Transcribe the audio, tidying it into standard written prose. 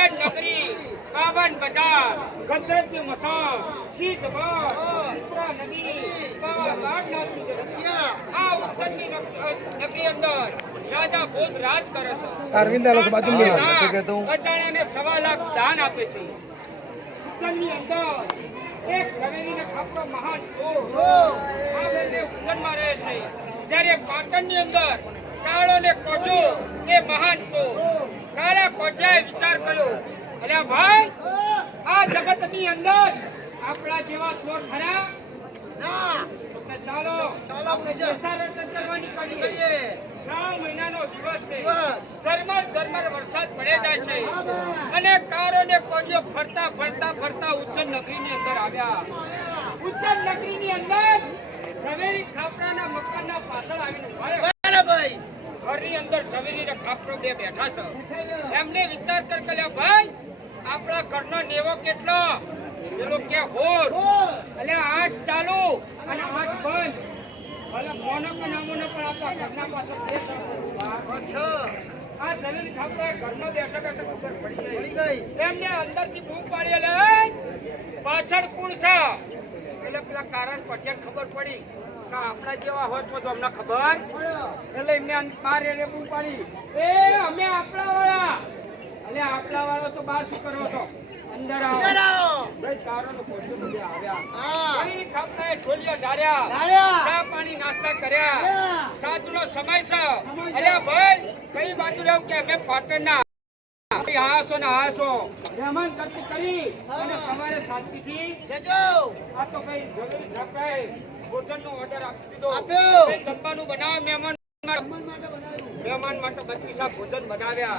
ઉજ્જૈન નગરી, પાવન બજાર, ગંધર્વ મસા, શીત બળ, મિત્રા નદી, વાગનાથની જગ્યા. આ ઉજ્જૈનની નગરી અંદર રાજા ભોજ રાજ કરે છે. અજાણ્યાને 1.25 લાખ દાન આપે છે. ઉજ્જૈનની અંદર એક ઝવેરીને ખાપરો મહાન ચોર આ બંને ઉજ્જૈનમાં રહે છે. જ્યારે પાટણની અંદર કાળો ને કોજો એ મહાન ચોર. કાળા કોજાએ વિચાર કર્યો, અલ્યા ભાઈ, આ જગતની અંદર આપણા જેવા ચોર ખરા ના. ચાલો આપણે દેશારક્ષણ કરવાની કરીએ. 3 મહિનાનો દિવસ છે. ઝરમર વરસાદ પડે જાય છે અને કારો ને કોજો ફરતા ઉજ્જૈન નગરીની અંદર આવ્યા. ઉજ્જૈન નગરીની અંદર ઝવેરી ખાપરાના મકાનના પાછળ આવીને ઉભા ભાઈ. ઘરની અંદર ઝવેરીના ખાપરો બે બેઠા છે. એમને વિચાર કર્યા, ભાઈ, આપણા ઘરનો નેવો કેટલો? પેલો કે હોર, એટલે 8 ચાલુ અને 8 બંધ. ભલે મોનો કે નામોનો પણ આપણા ઘરના પાછળ આ ઝવેરી ખાપરા ઘરનો બેઠા ખબર પડી ગઈ. એમને અંદરથી બૂમ પાડી, લે પાછળ કોણ છે? એટલે પેલા કારણ પટેલ ખબર પડી કે આપણા જેવા હોય તો અમને ખબર. એટલે એમને બહાર એને બૂમ પાડી, એ અમે આપણા વાળા. એટલે આપણા વાળો તો બહાર શું કરો છો? અંદર આવો. ભાઈ કારણો પોતે બધે આવ્યા. કઈ ખાપરાએ ઢોલિયા ડાળ્યા, ચા પાણી નાસ્તા કર્યા. સાંજનો સમય છે. અલ્યા ભાઈ, કઈ બાજુ રહેવું કે અમે પાટણના હાસો ને હાસો મહેમાન ગતિ કરી અને તમારે શાંતિથી જજો. આ તો કઈ ઝવેરી ખાપરાએ ભોજનનો ઓર્ડર આપી દીધો. જમવાનું બનાવ મહેમાન માટે 32 ભોજન બનાવ્યા.